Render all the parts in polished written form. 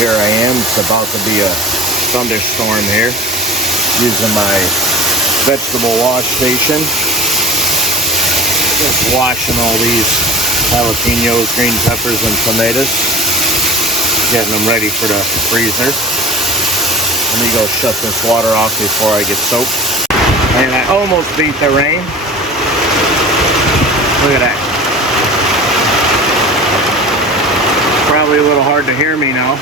here I am. It's about to be a thunderstorm here. Using my vegetable wash station. Just washing all these jalapenos, green peppers, and tomatoes. Getting them ready for the freezer. Let me go shut this water off before I get soaked. And I almost beat the rain. Look at that. Probably a little hard to hear me now.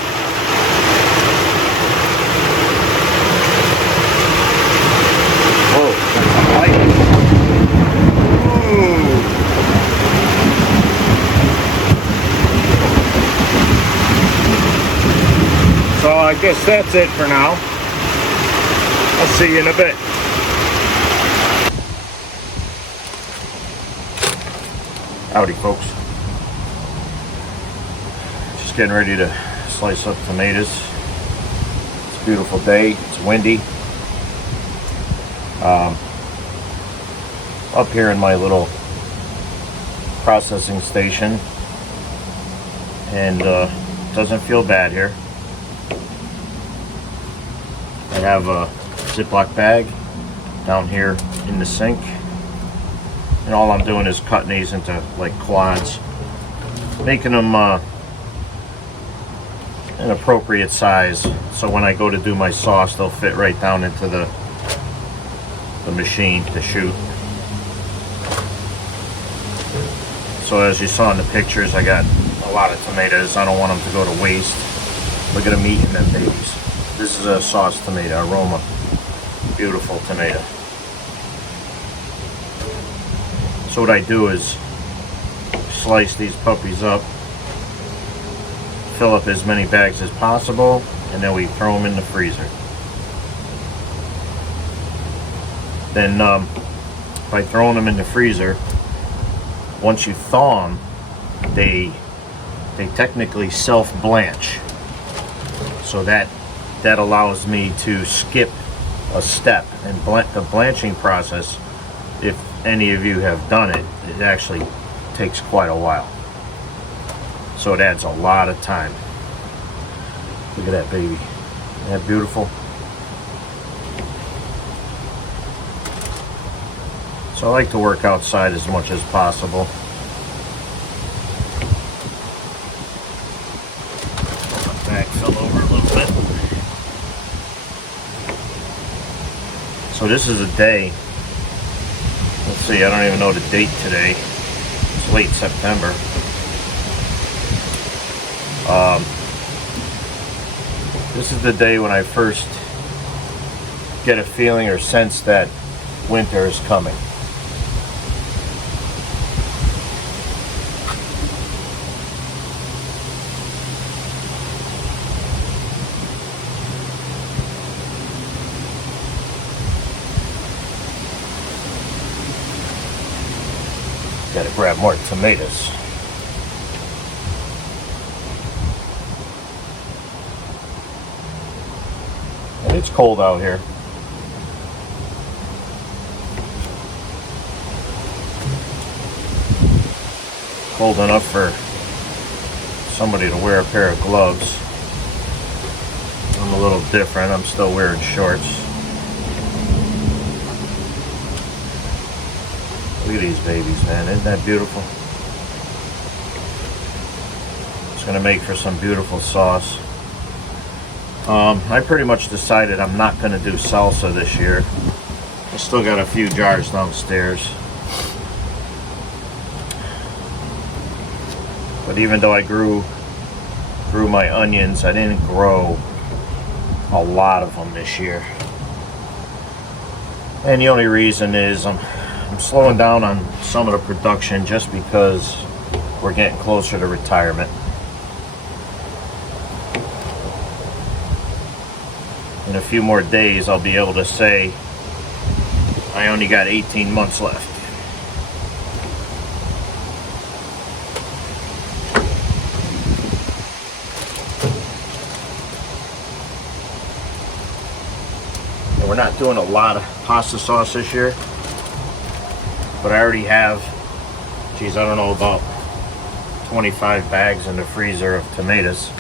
Whoa, that's a light. Ooh. So I guess that's it for now. I'll see you in a bit. Howdy, folks. Just getting ready to slice up tomatoes. It's a beautiful day. It's windy. Up here in my little processing station, and doesn't feel bad here. I have a Ziploc bag down here in the sink, and all I'm doing is cutting these into like quads, making them an appropriate size, so when I go to do my sauce they'll fit right down into the machine to shoot. So as you saw in the pictures, I got a lot of tomatoes. I don't want them to go to waste. Look at them eating them babies. This is a sauce tomato, Aroma. Beautiful tomato. So what I do is slice these puppies up, fill up as many bags as possible, and then we throw them in the freezer. Then by throwing them in the freezer, once you thaw them, they technically self-blanch. So that allows me to skip a step. And the blanching process, if any of you have done it, it actually takes quite a while. So it adds a lot of time. Look at that baby. Isn't that beautiful? So I like to work outside as much as possible. My bag fell over a little bit. So this is a day. Let's see, I don't even know the date today. It's late September. This is the day when I first get a feeling or sense that winter is coming. Gotta grab more tomatoes. And it's cold out here. Cold enough for somebody to wear a pair of gloves. I'm a little different. I'm still wearing shorts. Look at these babies, man. Isn't that beautiful? It's going to make for some beautiful sauce. I pretty much decided I'm not going to do salsa this year. I still got a few jars downstairs. But even though I grew my onions, I didn't grow a lot of them this year. And the only reason is I'm slowing down on some of the production just because we're getting closer to retirement. In a few more days, I'll be able to say I only got 18 months left. And we're not doing a lot of pasta sauce this year, but I already have, geez, I don't know, about 25 bags in the freezer of tomatoes.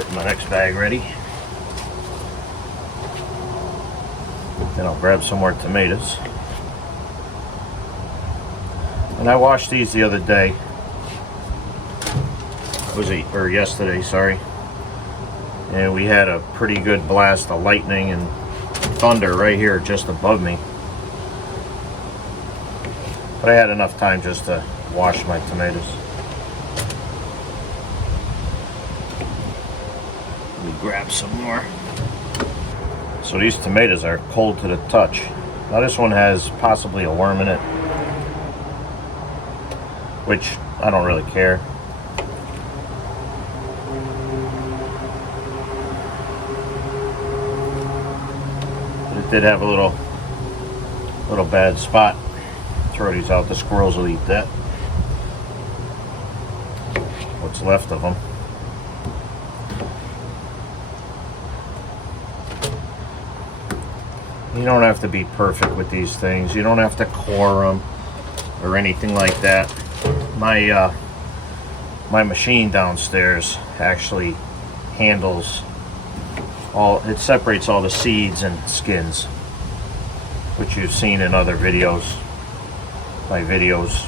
Get my next bag ready. Then I'll grab some more tomatoes. And I washed these the other day. Or yesterday, sorry. And we had a pretty good blast of lightning and thunder right here just above me. But I had enough time just to wash my tomatoes. Let me grab some more. So these tomatoes are cold to the touch. Now this one has possibly a worm in it, which I don't really care. But it did have a little bad spot. Throw these out, the squirrels will eat that. What's left of them. You don't have to be perfect with these things. You don't have to core them or anything like that. My machine downstairs actually handles it separates all the seeds and skins, which you've seen in other videos, my videos.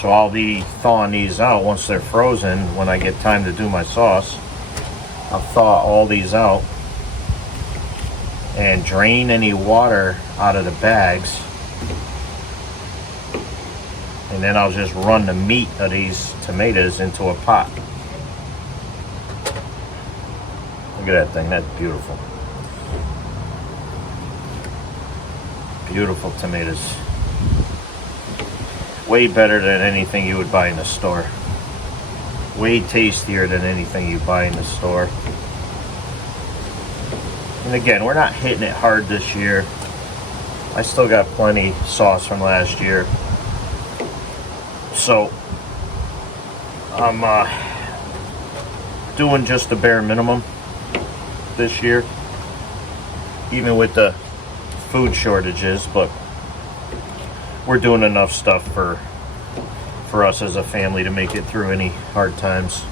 So I'll be thawing these out once they're frozen. When I get time to do my sauce, I'll thaw all these out and drain any water out of the bags, and then I'll just run the meat of these tomatoes into a pot. Look at that thing, that's beautiful. Beautiful tomatoes. Way better than anything you would buy in the store. Way tastier than anything you buy in the store. And again, we're not hitting it hard this year. I still got plenty sauce from last year. So I'm doing just the bare minimum this year, even with the food shortages, but we're doing enough stuff for us as a family to make it through any hard times.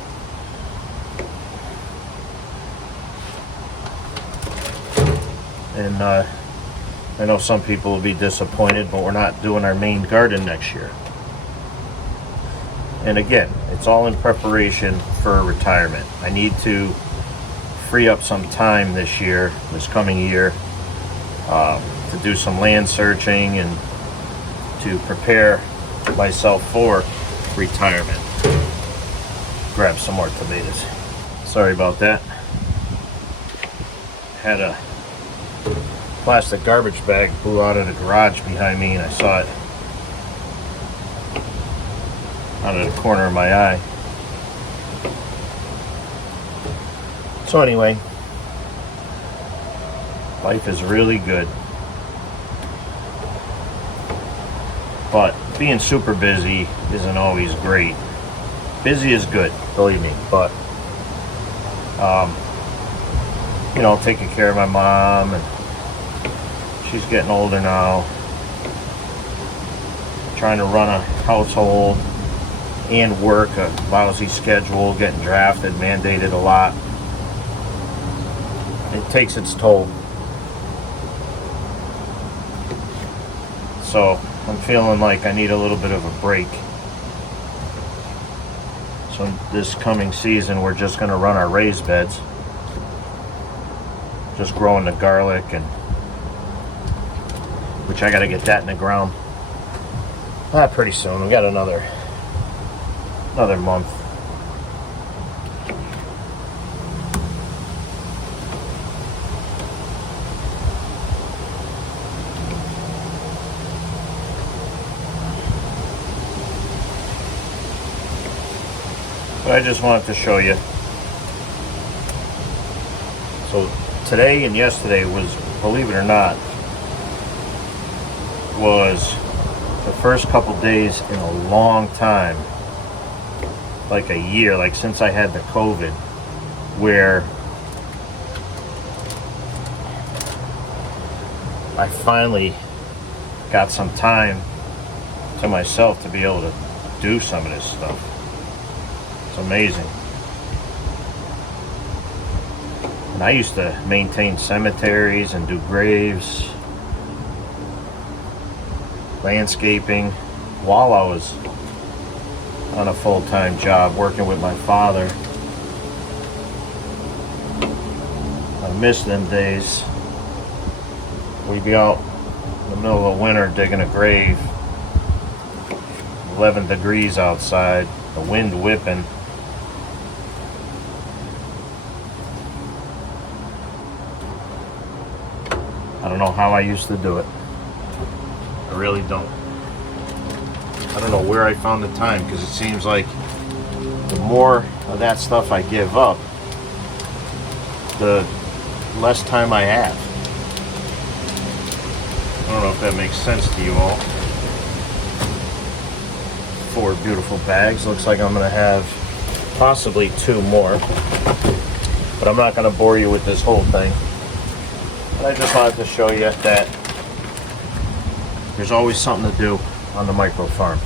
And I know some people will be disappointed, but we're not doing our main garden next year. And again, it's all in preparation for retirement. I need to free up some time this year, this coming year, to do some land searching and to prepare myself for retirement. Grab some more tomatoes. Sorry about that. Had a plastic garbage bag blew out of the garage behind me, and I saw it out of the corner of my eye. So anyway, life is really good. But being super busy isn't always great. Busy is good, believe me, but you know, taking care of my mom, and she's getting older now. Trying to run a household and work a lousy schedule, getting drafted, mandated a lot. It takes its toll. So I'm feeling like I need a little bit of a break. So this coming season, we're just going to run our raised beds. Just growing the garlic, and which I got to get that in the ground pretty soon. We got another month. But I just wanted to show you. So today and yesterday was, believe it or not, was the first couple days in a long time, like a year, like since I had the COVID, where I finally got some time to myself to be able to do some of this stuff. It's amazing. And I used to maintain cemeteries and do graves, landscaping, while I was on a full-time job working with my father. I miss them days. We'd be out in the middle of winter digging a grave, 11 degrees outside, the wind whipping. I don't know how I used to do it. I really don't. I don't know where I found the time, because it seems like the more of that stuff I give up, the less time I have. I don't know if that makes sense to you all. 4 beautiful bags. Looks like I'm going to have possibly 2 more. But I'm not going to bore you with this whole thing. But I just wanted to show you that there's always something to do on the micro farm.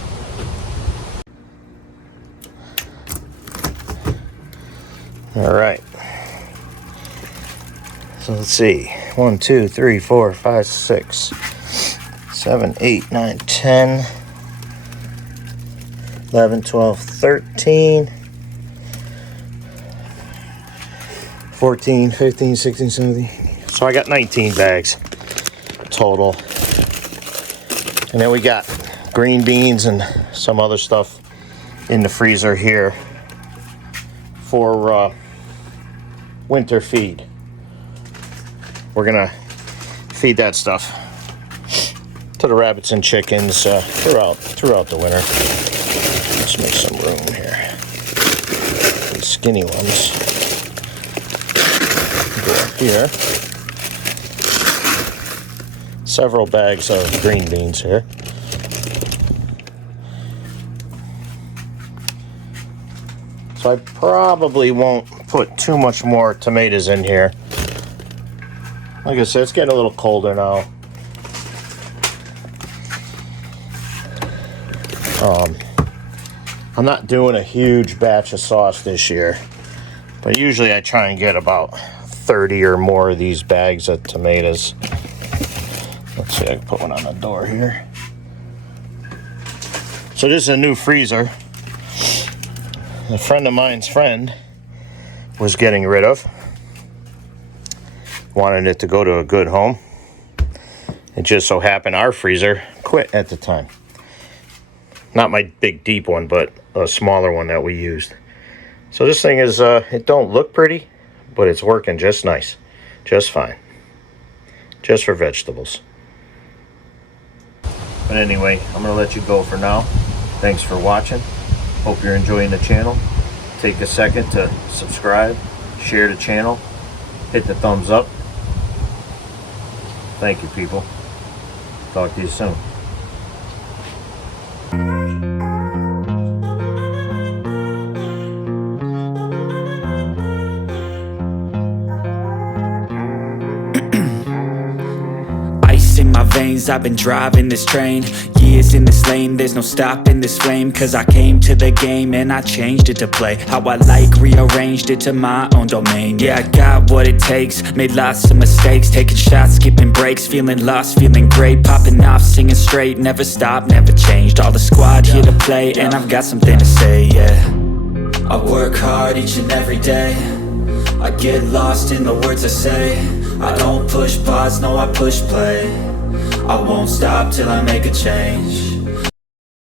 All right. So let's see. 1, 2, 3, 4, 5, 6, 7, 8, 9, 10, 11, 12, 13, 14, 15, 16, 17. So I got 19 bags total. And then we got green beans and some other stuff in the freezer here for winter feed. We're gonna feed that stuff to the rabbits and chickens throughout the winter. Let's make some room here. These skinny ones go up here. Several bags of green beans here. So I probably won't put too much more tomatoes in here. Like I said, it's getting a little colder now. I'm not doing a huge batch of sauce this year, but usually I try and get about 30 or more of these bags of tomatoes. Let's see, I can put one on the door here. So this is a new freezer. A friend of mine's friend was getting rid of. Wanted it to go to a good home. It just so happened our freezer quit at the time. Not my big deep one, but a smaller one that we used. So this thing is, it don't look pretty, but it's working just nice. Just fine. Just for vegetables. But anyway, I'm going to let you go for now. Thanks for watching. Hope you're enjoying the channel. Take a second to subscribe, share the channel, hit the thumbs up. Thank you, people. Talk to you soon. In my veins, I've been driving this train. Years in this lane, there's no stopping this flame. Cause I came to the game and I changed it to play how I like, rearranged it to my own domain. Yeah, I got what it takes, made lots of mistakes, taking shots, skipping breaks, feeling lost, feeling great, popping off, singing straight, never stopped, never changed. All the squad here to play, and I've got something to say, yeah. I work hard each and every day, I get lost in the words I say. I don't push pause, no I push play. I won't stop till I make a change.